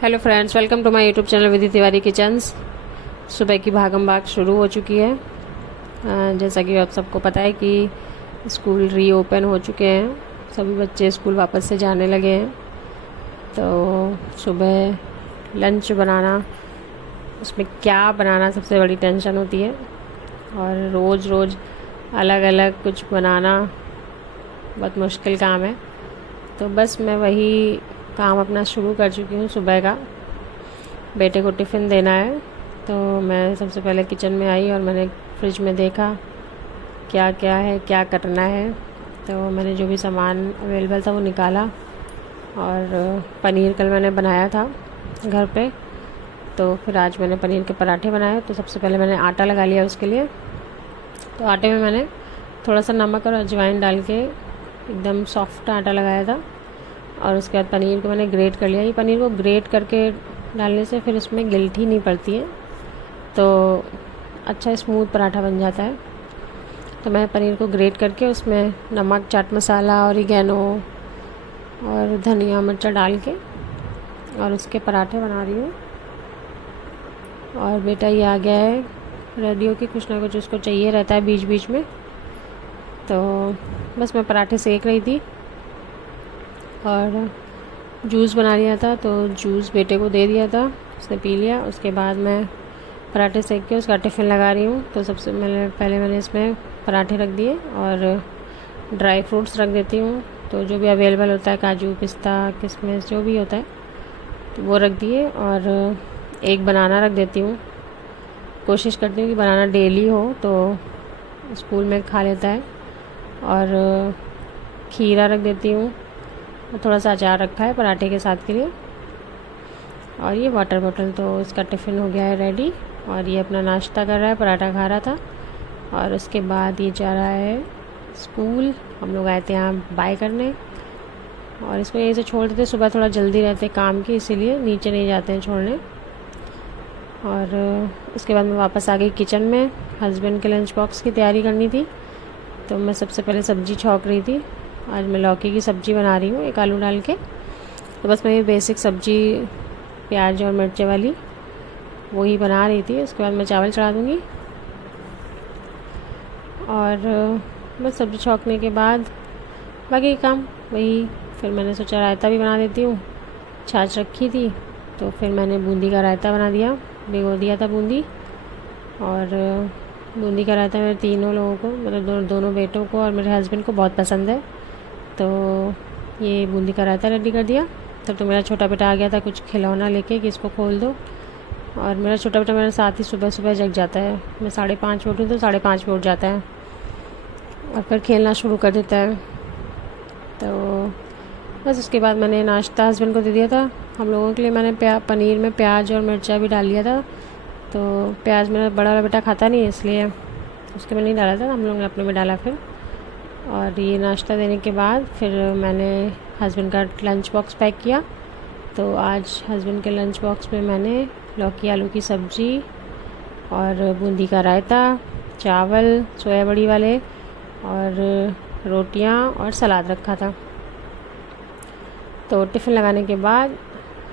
Hello friends, welcome to my YouTube channel Vidhi Tiwari kitchens. सुबह की भागम भाग शुरू हो चुकी है। जैसा कि आप सबको पता है कि स्कूल रीओपन हो चुके हैं, सभी बच्चे स्कूल वापस से जाने लगे हैं। तो सुबह लंच बनाना, उसमें क्या बनाना सबसे बड़ी टेंशन होती है। और रोज़ रोज़ अलग अलग कुछ बनाना बहुत मुश्किल काम है। तो बस मैं वही काम अपना शुरू कर चुकी हूँ। सुबह का बेटे को टिफ़िन देना है, तो मैं सबसे पहले किचन में आई और मैंने फ्रिज में देखा क्या क्या है, क्या करना है। तो मैंने जो भी सामान अवेलेबल था वो निकाला। और पनीर कल मैंने बनाया था घर पे, तो फिर आज मैंने पनीर के पराठे बनाए। तो सबसे पहले मैंने आटा लगा लिया उसके लिए। तो आटे में मैंने थोड़ा सा नमक और अजवाइन डाल के एकदम सॉफ्ट आटा लगाया था। और उसके बाद पनीर को मैंने ग्रेट कर लिया। ये पनीर को ग्रेट करके डालने से फिर इसमें गिल्टी नहीं पड़ती है, तो अच्छा स्मूथ पराठा बन जाता है। तो मैं पनीर को ग्रेट करके उसमें नमक, चाट मसाला, ऑरिगेनो और धनिया मिर्चा डाल के और उसके पराठे बना रही हूँ। और बेटा ये आ गया है रेडी हो के, कुछ ना कुछ उसको चाहिए रहता है बीच बीच में। तो बस मैं पराठे सेक रही थी और जूस बना लिया था, तो जूस बेटे को दे दिया था, उसने पी लिया। उसके बाद मैं पराठे सेक के उसका टिफ़िन लगा रही हूँ। तो सबसे पहले मैंने इसमें पराठे रख दिए और ड्राई फ्रूट्स रख देती हूँ। तो जो भी अवेलेबल होता है, काजू, पिस्ता, किशमिश, जो भी होता है तो वो रख दिए। और एक बनाना रख देती हूँ। कोशिश करती हूँ कि बनाना डेली हो, तो स्कूल में खा लेता है। और खीरा रख देती हूँ, थोड़ा सा अचार रखा है पराठे के साथ के लिए। और ये वाटर बॉटल, तो इसका टिफ़िन हो गया है रेडी। और ये अपना नाश्ता कर रहा है, पराठा खा रहा था। और उसके बाद ये जा रहा है स्कूल। हम लोग आए थे यहाँ बाय करने और इसको यहीं से छोड़ देते। सुबह थोड़ा जल्दी रहते काम की, इसीलिए नीचे नहीं जाते हैं छोड़ने। और उसके बाद मैं वापस आ गई किचन में। हस्बैंड के लंच बॉक्स की तैयारी करनी थी, तो मैं सबसे पहले सब्ज़ी छौंक रही थी। आज मैं लौकी की सब्ज़ी बना रही हूँ, एक आलू डाल के। तो बस मैं ये बेसिक सब्ज़ी प्याज और मिर्चे वाली वही बना रही थी। उसके बाद मैं चावल चढ़ा दूँगी। और बस सब्ज़ी छौंकने के बाद बाकी काम वही। फिर मैंने सोचा रायता भी बना देती हूँ, छाछ रखी थी, तो फिर मैंने बूंदी का रायता बना दिया, भिगो दिया था बूंदी। और बूंदी का रायता मेरे तीनों लोगों को, मतलब दोनों बेटों को और मेरे हस्बैंड को बहुत पसंद है। तो ये बूंदी का रायता रेडी कर दिया। तब तो मेरा छोटा बेटा आ गया था कुछ खिलौना लेके कि इसको खोल दो। और मेरा छोटा बेटा मेरे साथ ही सुबह सुबह जग जाता है। मैं 5:30 पे उठी तो 5:30 पे उठ जाता है और फिर खेलना शुरू कर देता है। तो बस उसके बाद मैंने नाश्ता हस्बैंड को दे दिया था। हम लोगों के लिए मैंने पनीर में प्याज और मिर्चा भी डाल लिया था। तो प्याज मेरा बड़ा वाला बेटा खाता नहीं है, इसलिए उसके में नहीं डाला था, हम लोगों ने अपने में डाला फिर। और ये नाश्ता देने के बाद फिर मैंने हस्बैंड का लंच बॉक्स पैक किया। तो आज हस्बैंड के लंच बॉक्स में मैंने लौकी आलू की सब्ज़ी और बूंदी का रायता, चावल सोया बड़ी वाले और रोटियां और सलाद रखा था। तो टिफ़िन लगाने के बाद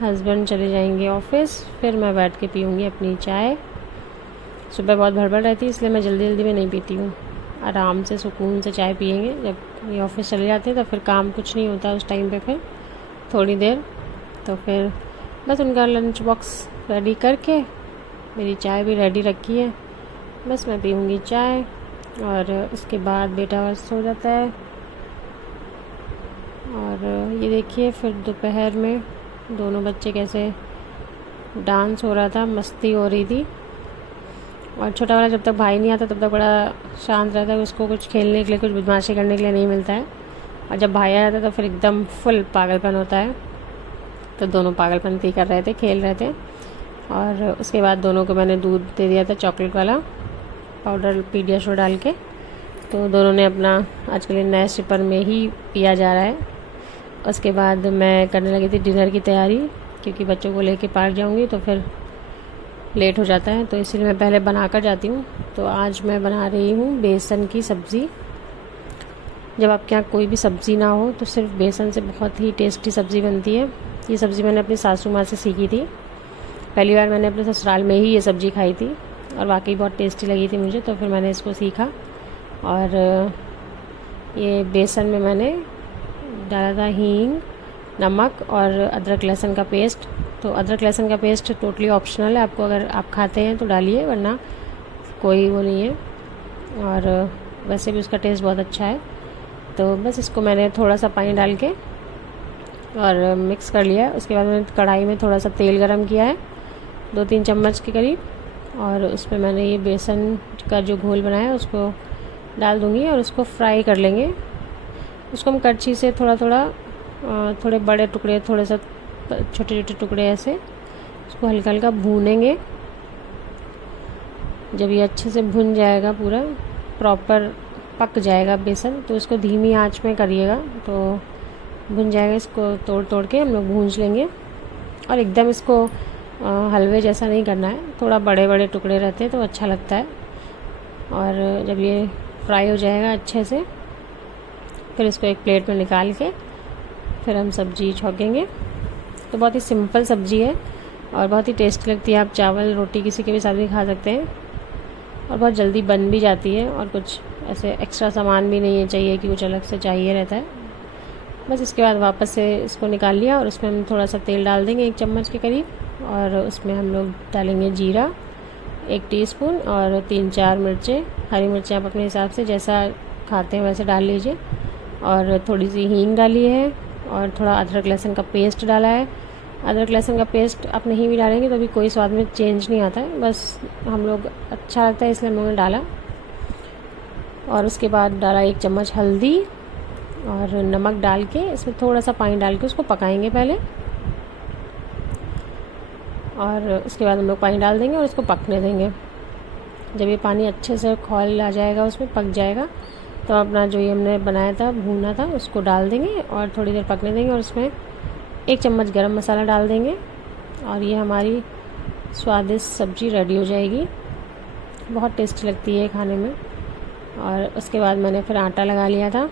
हस्बैंड चले जाएंगे ऑफिस, फिर मैं बैठ के पीऊँगी अपनी चाय। सुबह बहुत भड़बड़ रहती है, इसलिए मैं जल्दी जल्दी में नहीं पीती हूँ। आराम से सुकून से चाय पियेंगे। जब ये ऑफिस चले जाते हैं तो फिर काम कुछ नहीं होता उस टाइम पे, फिर थोड़ी देर। तो फिर बस उनका लंच बॉक्स रेडी करके मेरी चाय भी रेडी रखी है, बस मैं पीऊँगी चाय। और उसके बाद बेटा सो जाता है। और ये देखिए फिर दोपहर में दोनों बच्चे कैसे डांस हो रहा था, मस्ती हो रही थी। और छोटा वाला जब तक भाई नहीं आता तब तक बड़ा शांत रहता है, उसको कुछ खेलने के लिए, कुछ बदमाशी करने के लिए नहीं मिलता है। और जब भाई आ जाता है तो फिर एकदम फुल पागलपन होता है। तो दोनों पागलपंती कर रहे थे, खेल रहे थे। और उसके बाद दोनों को मैंने दूध दे दिया था, चॉकलेट वाला पाउडर पीडियाश्योर डाल के। तो दोनों ने अपना आजकल नए सिपर में ही पिया जा रहा है। उसके बाद मैं करने लगी थी डिनर की तैयारी, क्योंकि बच्चों को लेके पार्क जाऊंगी तो फिर लेट हो जाता है, तो इसीलिए मैं पहले बना कर जाती हूँ। तो आज मैं बना रही हूँ बेसन की सब्ज़ी। जब आपके यहाँ कोई भी सब्ज़ी ना हो तो सिर्फ बेसन से बहुत ही टेस्टी सब्ज़ी बनती है। ये सब्ज़ी मैंने अपनी सासू माँ से सीखी थी। पहली बार मैंने अपने ससुराल में ही ये सब्ज़ी खाई थी और वाकई बहुत टेस्टी लगी थी मुझे, तो फिर मैंने इसको सीखा। और ये बेसन में मैंने डाला था हींग, नमक और अदरक लहसुन का पेस्ट। तो अदरक लहसुन का पेस्ट टोटली ऑप्शनल है, आपको अगर आप खाते हैं तो डालिए, वरना कोई वो नहीं है। और वैसे भी उसका टेस्ट बहुत अच्छा है। तो बस इसको मैंने थोड़ा सा पानी डाल के और मिक्स कर लिया है। उसके बाद मैंने कढ़ाई में थोड़ा सा तेल गरम किया है, 2-3 चम्मच के करीब, और उसमें मैंने ये बेसन का जो घोल बनाया है उसको डाल दूँगी और उसको फ्राई कर लेंगे। उसको हम कड़छी से थोड़े बड़े टुकड़े, थोड़े से छोटे छोटे टुकड़े ऐसे उसको हल्का हल्का भूनेंगे। जब ये अच्छे से भुन जाएगा, पूरा प्रॉपर पक जाएगा बेसन, तो इसको धीमी आंच में करिएगा, तो भुन जाएगा। इसको तोड़ तोड़ के हम लोग भूंज लेंगे। और एकदम इसको हलवे जैसा नहीं करना है, थोड़ा बड़े बड़े टुकड़े रहते हैं तो अच्छा लगता है। और जब ये फ्राई हो जाएगा अच्छे से, फिर इसको एक प्लेट में निकाल के फिर हम सब्ज़ी छौंकेंगे। तो बहुत ही सिंपल सब्ज़ी है और बहुत ही टेस्टी लगती है। आप चावल रोटी किसी के भी साथ भी खा सकते हैं और बहुत जल्दी बन भी जाती है। और कुछ ऐसे एक्स्ट्रा सामान भी नहीं है चाहिए कि कुछ अलग से चाहिए रहता है। बस इसके बाद वापस से इसको निकाल लिया और उसमें हम थोड़ा सा तेल डाल देंगे, 1 चम्मच के करीब, और उसमें हम लोग डालेंगे जीरा 1 टीस्पून और 3-4 मिर्चें, हरी मिर्चें आप अपने हिसाब से जैसा खाते हैं वैसे डाल लीजिए। और थोड़ी सी हींग डाली है और थोड़ा अदरक लहसुन का पेस्ट डाला है। अदरक लहसुन का पेस्ट आप नहीं भी डालेंगे तो भी कोई स्वाद में चेंज नहीं आता है, बस हम लोग अच्छा लगता है इसलिए हम लोगों ने डाला। और उसके बाद डाला 1 चम्मच हल्दी और नमक डाल के इसमें थोड़ा सा पानी डाल के उसको पकाएंगे पहले। और उसके बाद हम लोग पानी डाल देंगे और इसको पकने देंगे। जब ये पानी अच्छे से खौल आ जाएगा, उसमें पक जाएगा, तो अपना जो ये हमने बनाया था, भूना था, उसको डाल देंगे और थोड़ी देर पकने देंगे। और उसमें 1 चम्मच गरम मसाला डाल देंगे और ये हमारी स्वादिष्ट सब्ज़ी रेडी हो जाएगी। बहुत टेस्टी लगती है खाने में। और उसके बाद मैंने फिर आटा लगा लिया था।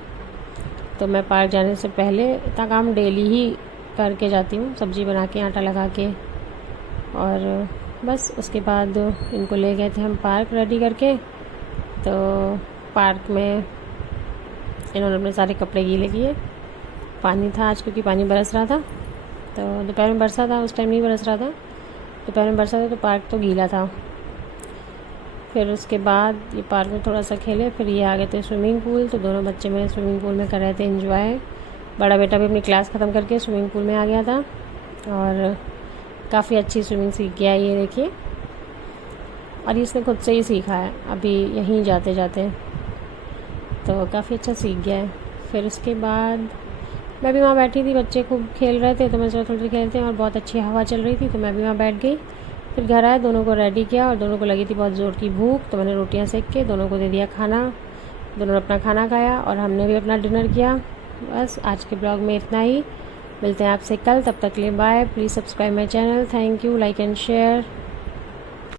तो मैं पार्क जाने से पहले इतना काम डेली ही करके जाती हूँ, सब्ज़ी बना के आटा लगा के। और बस उसके बाद इनको ले गए थे हम पार्क रेडी करके। तो पार्क में इन्होंने अपने सारे कपड़े गीले किए। पानी था आज, क्योंकि पानी बरस रहा था। तो दोपहर में बरसा था, उस टाइम नहीं बरस रहा था, दोपहर में बरसा था, तो पार्क तो गीला था। फिर उसके बाद ये पार्क में थोड़ा सा खेले, फिर ये आ गए थे स्विमिंग पूल। तो दोनों बच्चे मेरे स्विमिंग पूल में कर रहे थे एंजॉय। बड़ा बेटा भी अपनी क्लास ख़त्म करके स्विमिंग पूल में आ गया था और काफ़ी अच्छी स्विमिंग सीख गया, ये देखिए। और इसने खुद से ही सीखा है अभी यहीं जाते जाते, तो काफ़ी अच्छा सीख गया है। फिर उसके बाद मैं भी वहाँ बैठी थी, बच्चे खूब खेल रहे थे, तो मैं सोचा थोड़ी देर खेलते हैं, और बहुत अच्छी हवा चल रही थी, तो मैं भी वहाँ बैठ गई। फिर घर आए, दोनों को रेडी किया और दोनों को लगी थी बहुत ज़ोर की भूख, तो मैंने रोटियाँ सेक के दोनों को दे दिया खाना। दोनों ने अपना खाना खाया और हमने भी अपना डिनर किया। बस आज के ब्लॉग में इतना ही। मिलते हैं आपसे कल, तब तक के लिए bye. Please subscribe my channel. Thank you, like and share.